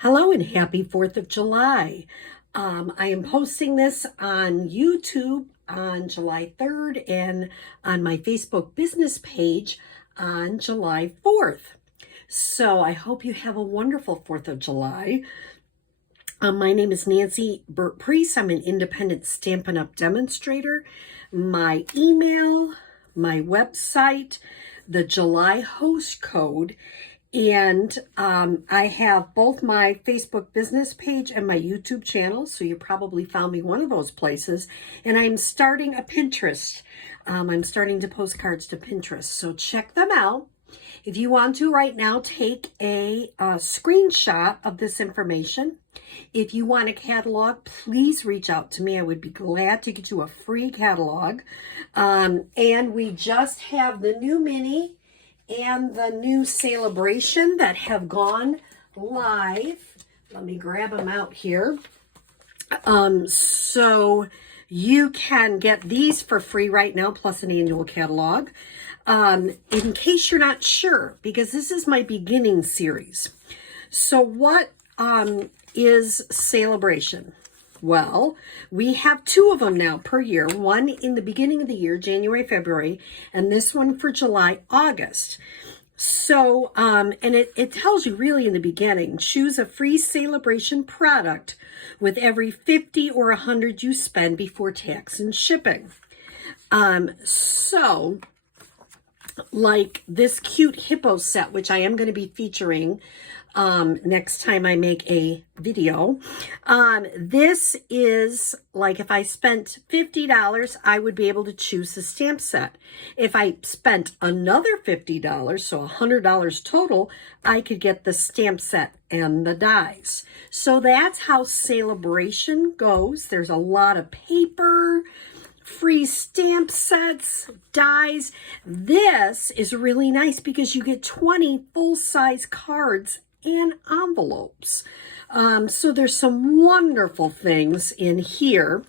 Hello and happy 4th of July. I am posting this on YouTube on July 3rd and on my Facebook business page on July 4th. So I hope you have a wonderful 4th of July. My name is Nancy Burt-Preece. I'm an independent Stampin' Up! Demonstrator. My email, my website, the July host code, and I have both my Facebook business page and my YouTube channel, so you probably found me one of those places. And I'm starting a Pinterest. I'm starting to post cards to Pinterest, so check them out. If you want to right now, take a screenshot of this information. If you want a catalog, please reach out to me. I would be glad to get you a free catalog. And we just have the new mini and the new SaleABration that have gone live. Let me grab them out here. So you can get these for free right now, plus an annual catalog. In case you're not sure, because this is my beginning series. So what is SaleABration? Well, we have two of them now per year, one in the beginning of the year, January, February, and this one for July, August. So, and it tells you really in the beginning, choose a free SaleABration product with every 50 or 100 you spend before tax and shipping. So, like this cute hippo set, which I am going to be featuring next time I make a video. This is like if I spent $50, I would be able to choose the stamp set. If I spent another $50, so $100 total, I could get the stamp set and the dies. So that's how SaleABration goes. There's a lot of paper, free stamp sets, dies. This is really nice because you get 20 full-size cards and envelopes. So there's some wonderful things in here.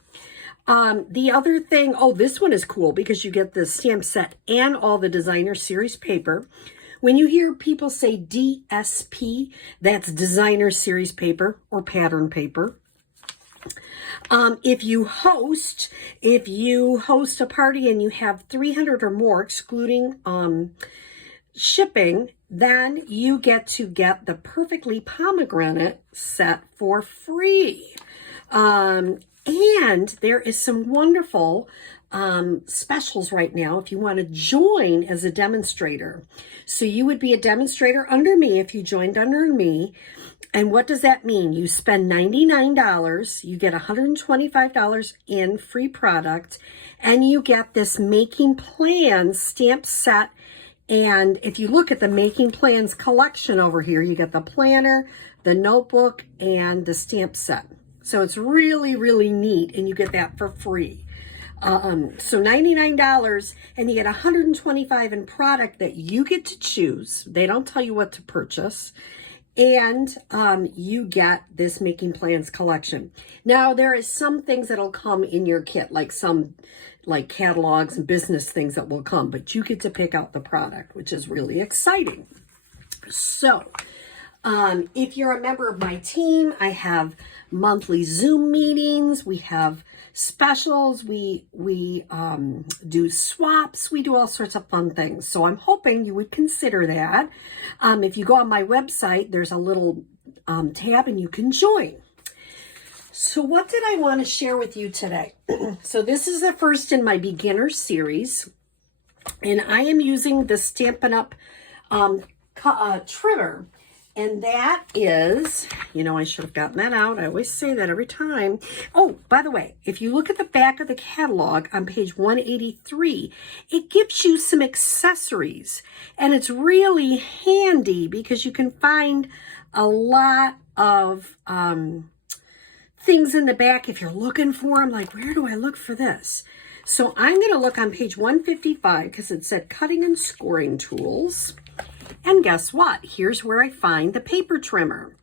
The other thing, this one is cool because you get the stamp set and all the designer series paper. When you hear people say DSP, that's designer series paper or pattern paper. If you host a party and you have 300 or more, excluding shipping, then you get to get the Perfectly Pomegranate set for free. And there is some wonderful specials right now if you want to join as a demonstrator. So you would be a demonstrator under me if you joined under me. And what does that mean? You spend $99, you get $125 in free product, and you get this Making Plans stamp set. And if you look at the Making Plans collection over here, you get the planner, the notebook, and the stamp set. So it's really, really neat, and you get that for free. So $99, and you get $125 in product that you get to choose. They don't tell you what to purchase. And you get this Making Plans collection. Now, there is some things that'll come in your kit, like some catalogs and business things that will come, but you get to pick out the product, which is really exciting. So, if you're a member of my team, I have monthly Zoom meetings. We have specials. We do swaps. We do all sorts of fun things. So I'm hoping you would consider that. If you go on my website, there's a little tab and you can join. So what did I want to share with you today? So this is the first in my beginner series, and I am using the Stampin' Up! Trimmer. And that is, I should have gotten that out. I always say that every time. Oh, by the way, if you look at the back of the catalog on page 183, it gives you some accessories. And it's really handy because you can find a lot of things in the back if you're looking for them. Like, where do I look for this? So I'm going to look on page 155 because it said cutting and scoring tools. And guess what? Here's where I find the paper trimmer.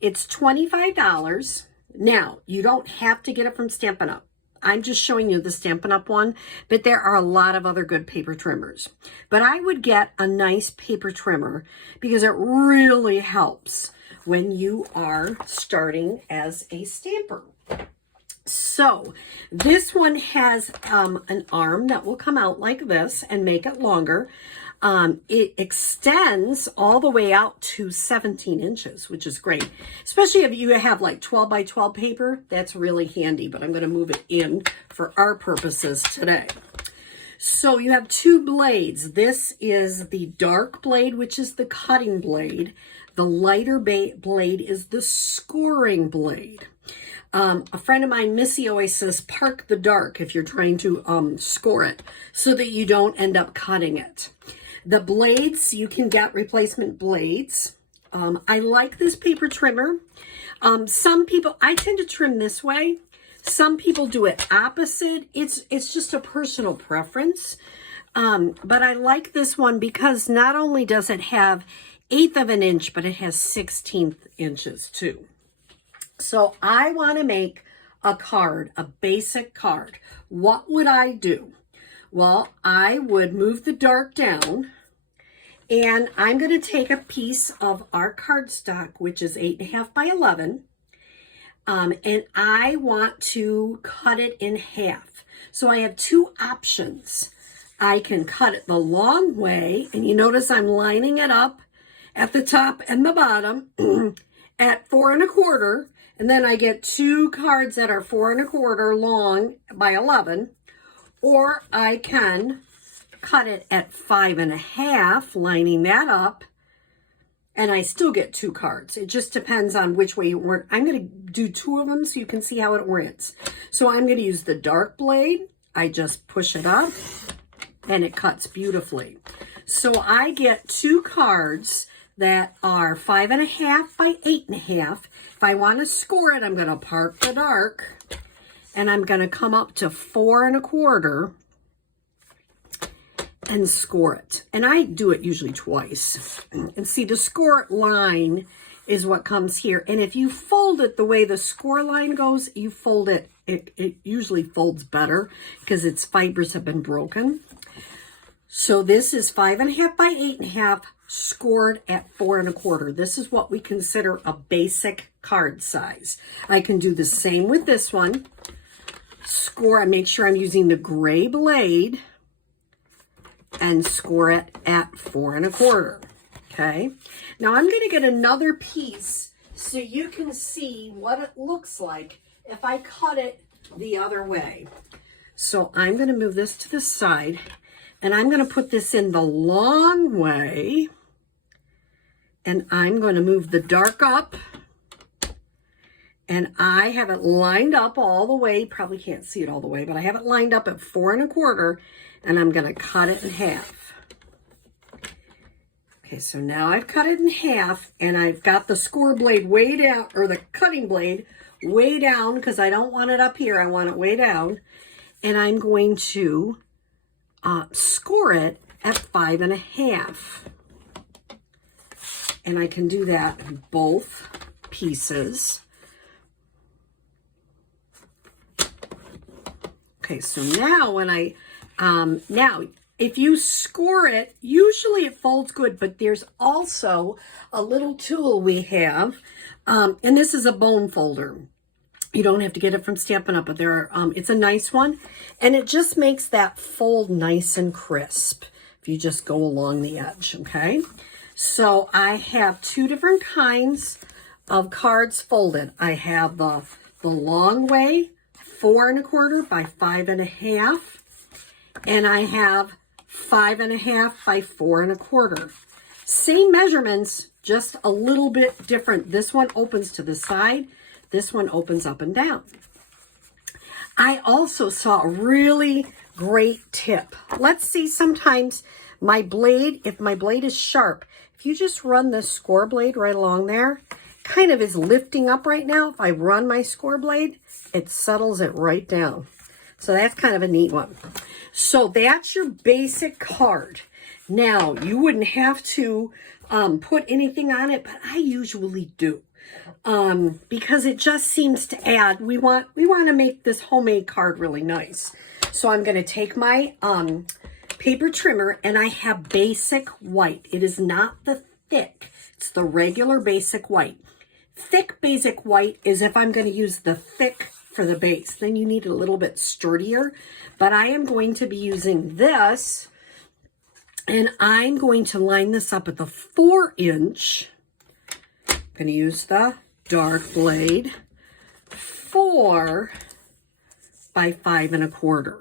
It's $25. Now, you don't have to get it from Stampin' Up! I'm just showing you the Stampin' Up! One, but there are a lot of other good paper trimmers. But I would get a nice paper trimmer because it really helps when you are starting as a stamper. So this one has an arm that will come out like this and make it longer. It extends all the way out to 17 inches, which is great. Especially if you have like 12 by 12 paper, that's really handy, but I'm going to move it in for our purposes today. So you have two blades. This is the dark blade, which is the cutting blade. The lighter blade is the scoring blade. A friend of mine, Missy, always says, park the dark if you're trying to score it so that you don't end up cutting it. The blades, you can get replacement blades. I like this paper trimmer. Some people, I tend to trim this way. Some people do it opposite. It's just a personal preference. But I like this one because not only does it have 1/8 of an inch, but it has 16 inches too. So I want to make a card, a basic card. What would I do? Well, I would move the dark down, and I'm going to take a piece of our cardstock, which is 8.5 by 11, and I want to cut it in half. So I have two options. I can cut it the long way, and you notice I'm lining it up at the top and the bottom at 4 1/4. And then I get two cards that are 4 1/4 long by 11, or I can cut it at 5 1/2, lining that up, and I still get two cards. It just depends on which way you want. I'm going to do two of them so you can see how it orients. So I'm going to use the dark blade. I just push it up, and it cuts beautifully. So I get two cards that are 5 1/2 by 8 1/2. If I want to score it, I'm going to park the dark, and I'm going to come up to 4 1/4 and score it. And I do it usually twice. And see, the score line is what comes here. And if you fold it the way the score line goes, you fold it, it usually folds better because its fibers have been broken. So this is 5 1/2 by 8 1/2. Scored at 4 1/4. This is what we consider a basic card size. I can do the same with this one. Score, I make sure I'm using the gray blade and score it at 4 1/4. Okay. Now I'm going to get another piece so you can see what it looks like if I cut it the other way. So I'm going to move this to the side, and I'm going to put this in the long way. And I'm going to move the dark up, and I have it lined up all the way. Probably can't see it all the way, but I have it lined up at 4 1/4, and I'm going to cut it in half. Okay, so now I've cut it in half, and I've got the score blade way down, or the cutting blade way down, because I don't want it up here. I want it way down, and I'm going to score it at 5 1/2. And I can do that in both pieces. Okay, so now when now if you score it, usually it folds good, but there's also a little tool we have, and this is a bone folder. You don't have to get it from Stampin' Up, but it's a nice one, and it just makes that fold nice and crisp if you just go along the edge, okay? So I have two different kinds of cards folded. I have the long way, 4 1/4 by 5 1/2, and I have 5 1/2 by 4 1/4. Same measurements, just a little bit different. This one opens to the side. This one opens up and down. I also saw a really great tip. Let's see, sometimes my blade, if my blade is sharp, if you just run the score blade right along there, kind of is lifting up right now. If I run my score blade, it settles it right down. So that's kind of a neat one. So that's your basic card. Now, you wouldn't have to put anything on it, but I usually do. Because it just seems to add, we want to make this homemade card really nice. So I'm going to take my paper trimmer, and I have basic white. It is not the thick, it's the regular basic white. Thick basic white is if I'm going to use the thick for the base. Then you need it a little bit sturdier. But I am going to be using this, and I'm going to line this up at the 4-inch. I'm going to use the dark blade, 4 by 5 1/4.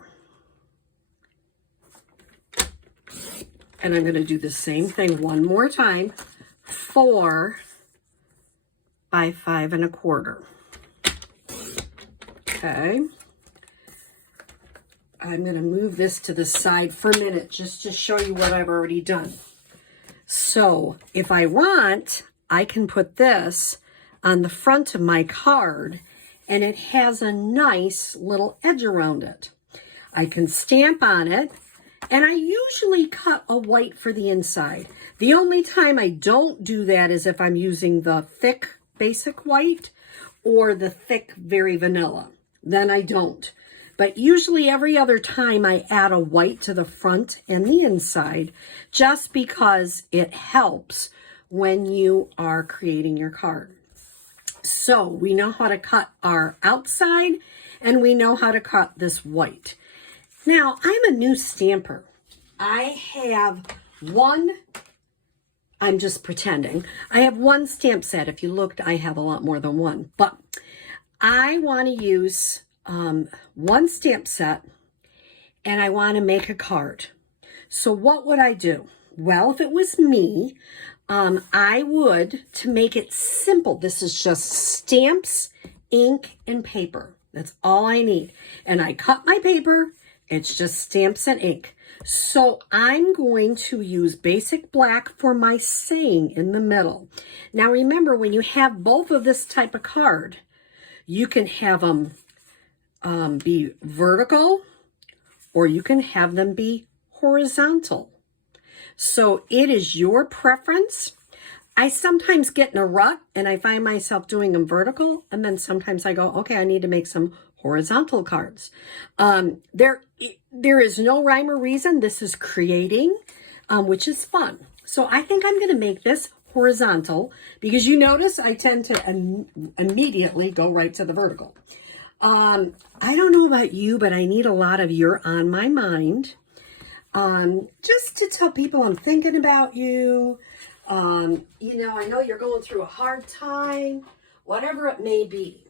And I'm going to do the same thing one more time, 4 by 5 1/4. Okay. I'm going to move this to the side for a minute just to show you what I've already done. So if I want, I can put this on the front of my card, and it has a nice little edge around it. I can stamp on it, and I usually cut a white for the inside. The only time I don't do that is if I'm using the thick basic white or the thick very vanilla. Then I don't. But usually every other time I add a white to the front and the inside, just because it helps when you are creating your card. So we know how to cut our outside, and we know how to cut this white. Now, I'm a new stamper. I have I'm just pretending. I have one stamp set. If you looked, I have a lot more than one. But I want to use one stamp set, and I want to make a card. So what would I do? Well, if it was me, I would, to make it simple, this is just stamps, ink, and paper. That's all I need. And I cut my paper. It's just stamps and ink. So I'm going to use basic black for my saying in the middle. Now remember, when you have both of this type of card, you can have them be vertical, or you can have them be horizontal. So it is your preference. I sometimes get in a rut and I find myself doing them vertical, and then sometimes I go, okay, I need to make some horizontal cards. There is no rhyme or reason. This is creating, which is fun. So I think I'm going to make this horizontal, because you notice I tend to immediately go right to the vertical. I don't know about you, but I need a lot of "you're on my mind." Just to tell people I'm thinking about you. I know you're going through a hard time, whatever it may be.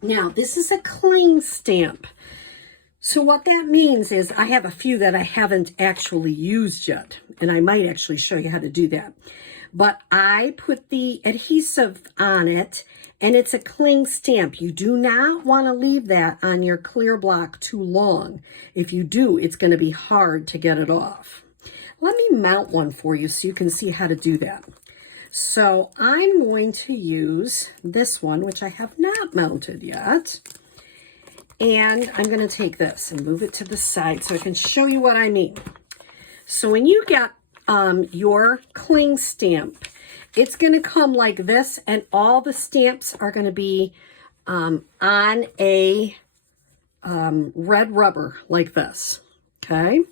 Now, this is a cling stamp. So what that means is I have a few that I haven't actually used yet, and I might actually show you how to do that. But I put the adhesive on it, and it's a cling stamp. You do not want to leave that on your clear block too long. If you do, it's going to be hard to get it off. Let me mount one for you so you can see how to do that. So I'm going to use this one, which I have not mounted yet. And I'm going to take this and move it to the side so I can show you what I mean. So when you get your cling stamp, it's going to come like this, and all the stamps are going to be on a red rubber like this. Okay.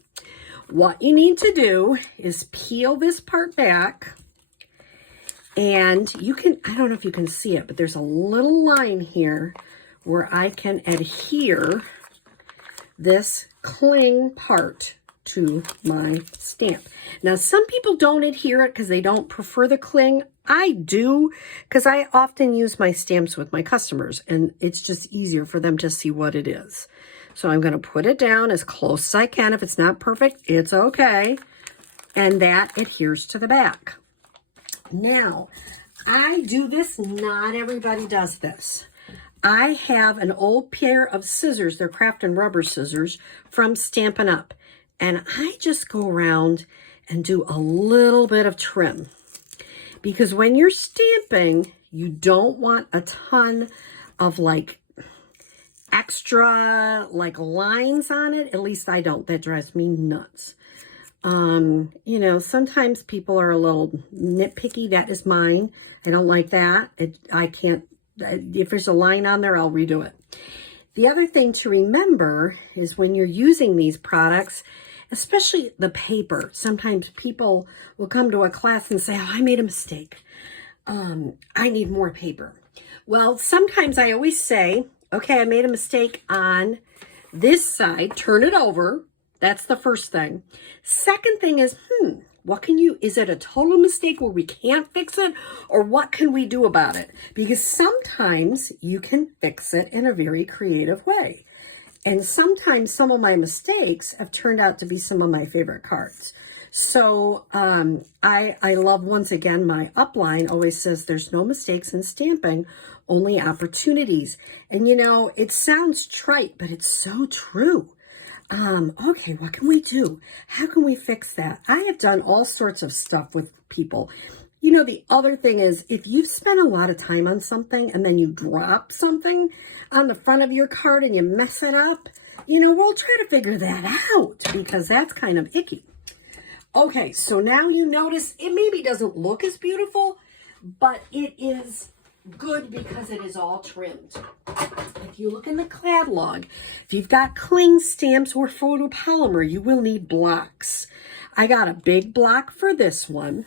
What you need to do is peel this part back, and you can, I don't know if you can see it, but there's a little line here where I can adhere this cling part to my stamp. Now, some people don't adhere it because they don't prefer the cling. I do, because I often use my stamps with my customers, and it's just easier for them to see what it is. So I'm going to put it down as close as I can. If it's not perfect, it's okay. And that adheres to the back. Now, I do this. Not everybody does this. I have an old pair of scissors. They're craft and rubber scissors from Stampin' Up. And I just go around and do a little bit of trim. Because when you're stamping, you don't want a ton of extra lines on it. At least I don't. That drives me nuts. Sometimes people are a little nitpicky. That is mine. I don't like that. I can't, if there's a line on there, I'll redo it. The other thing to remember is when you're using these products, especially the paper, sometimes people will come to a class and say, oh, I made a mistake. I need more paper. Well, sometimes I always say, okay, I made a mistake on this side, turn it over. That's the first thing. Second thing is, is it a total mistake where we can't fix it, or what can we do about it? Because sometimes you can fix it in a very creative way. And sometimes some of my mistakes have turned out to be some of my favorite cards. So I love, once again, my upline always says there's no mistakes in stamping, only opportunities. And it sounds trite, but it's so true. Okay, what can we do? How can we fix that? I have done all sorts of stuff with people. The other thing is, if you've spent a lot of time on something and then you drop something on the front of your card and you mess it up, we'll try to figure that out, because that's kind of icky. Okay, so now you notice it maybe doesn't look as beautiful, but it is good because it is all trimmed. If you look in the catalog, if you've got cling stamps or photopolymer, you will need blocks. I got a big block for this one,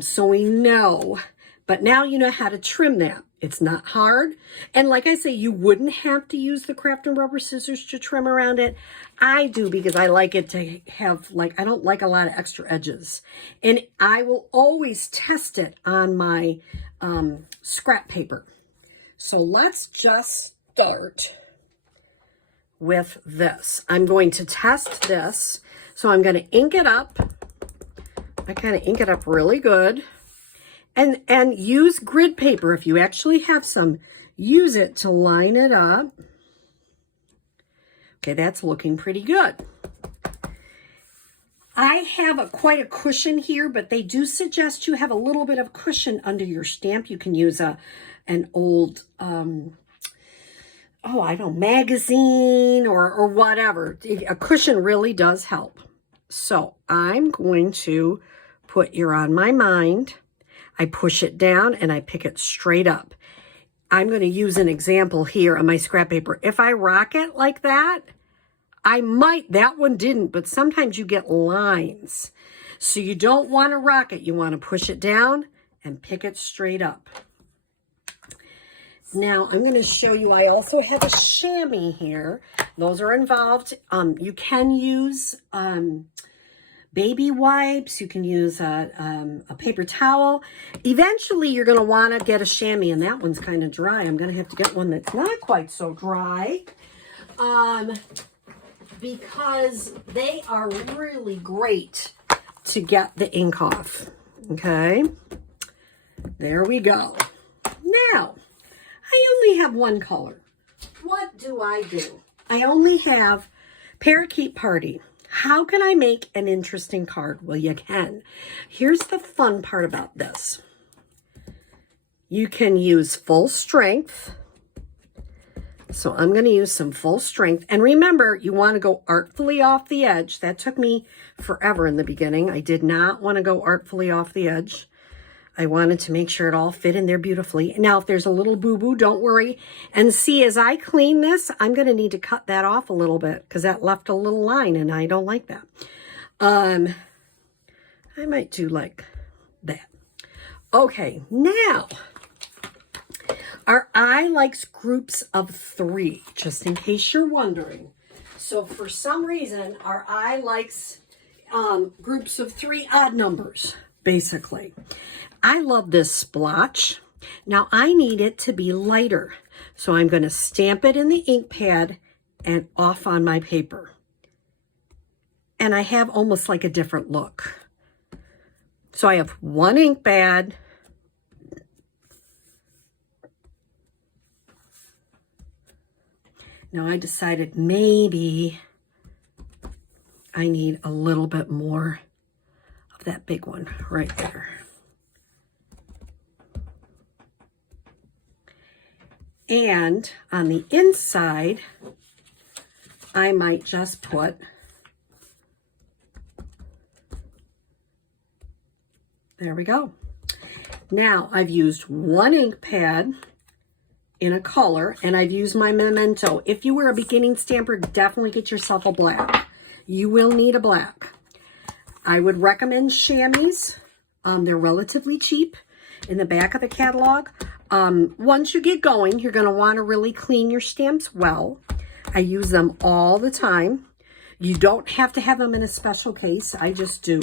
so we know. But now you know how to trim that. It's not hard. And like I say, you wouldn't have to use the craft and rubber scissors to trim around it. I do, because I like it to have, I don't like a lot of extra edges. And I will always test it on my scrap paper. So let's just start with this. I'm going to test this. So I'm going to ink it up. I kind of ink it up really good. And use grid paper. If you actually have some, use it to line it up. Okay, that's looking pretty good. I have quite a cushion here, but they do suggest you have a little bit of cushion under your stamp. You can use an old, magazine or whatever. A cushion really does help. So I'm going to put You're on My Mind. I push it down and I pick it straight up. I'm going to use an example here on my scrap paper. If I rock it like that, that one didn't, but sometimes you get lines. So you don't want to rock it. You want to push it down and pick it straight up. Now I'm going to show you, I also have a chamois here. Those are involved. You can use baby wipes. You can use a paper towel. Eventually, you're going to want to get a chamois, and that one's kind of dry. I'm going to have to get one that's not quite so dry, because they are really great to get the ink off. Okay, there we go. Now, I only have one color. What do? I only have Parakeet Party. How can I make an interesting card? Well, you can. Here's the fun part about this. You can use full strength. So I'm going to use some full strength. And remember, you want to go artfully off the edge. That took me forever in the beginning. I did not want to go artfully off the edge. I wanted to make sure it all fit in there beautifully. Now, if there's a little boo-boo, don't worry. And see, as I clean this, I'm going to need to cut that off a little bit, because that left a little line, and I don't like that. I might do like that. Okay, now, our eye likes groups of 3, just in case you're wondering. So for some reason, our eye likes groups of 3 odd numbers, basically. I love this splotch. Now I need it to be lighter. So I'm going to stamp it in the ink pad and off on my paper. And I have almost like a different look. So I have one ink pad. Now I decided maybe I need a little bit more of that big one right there. And on the inside, I might just put there we go. Now I've used one ink pad in a color, and I've used my Memento. If you were a beginning stamper, definitely get yourself a black. You will need a black. I would recommend chamois. They're relatively cheap. in the back of the catalog. Once you get going, you're going to want to really clean your stamps well. I use them all the time. You don't have to have them in a special case. I just do.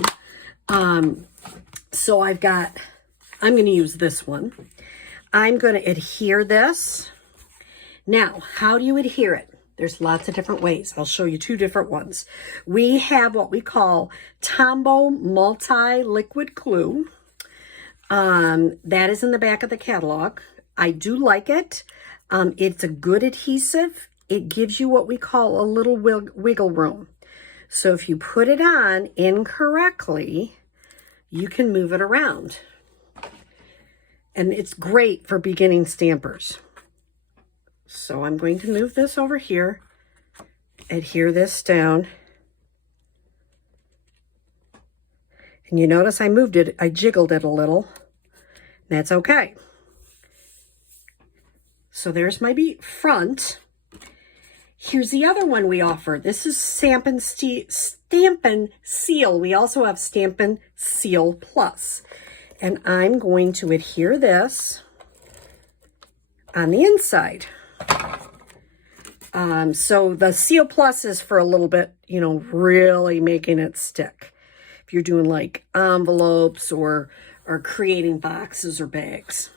So I'm going to use this one. I'm going to adhere this. Now, how do you adhere it? There's lots of different ways. I'll show you 2 different ones. We have what we call Tombow Multi-Liquid Glue. That is in the back of the catalog. I do like it. It's a good adhesive. It gives you what we call a little wiggle room. So if you put it on incorrectly, you can move it around. And it's great for beginning stampers. So I'm going to move this over here, adhere this down. And you notice I moved it, I jiggled it a little. That's okay. So there's my front. Here's the other one we offer. This is Stamp and Seal. We also have Stamp and Seal Plus. And I'm going to adhere this on the inside. So the Seal Plus is for a little bit, you know, really making it stick. If you're doing like envelopes or creating boxes or bags.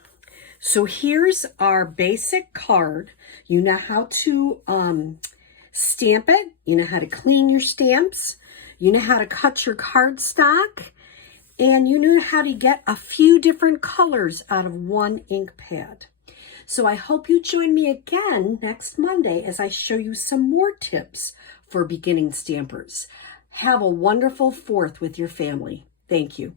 So here's our basic card. You know how to stamp it. You know how to clean your stamps. You know how to cut your cardstock. And you know how to get a few different colors out of one ink pad. So I hope you join me again next Monday as I show you some more tips for beginning stampers. Have a wonderful 4th with your family. Thank you.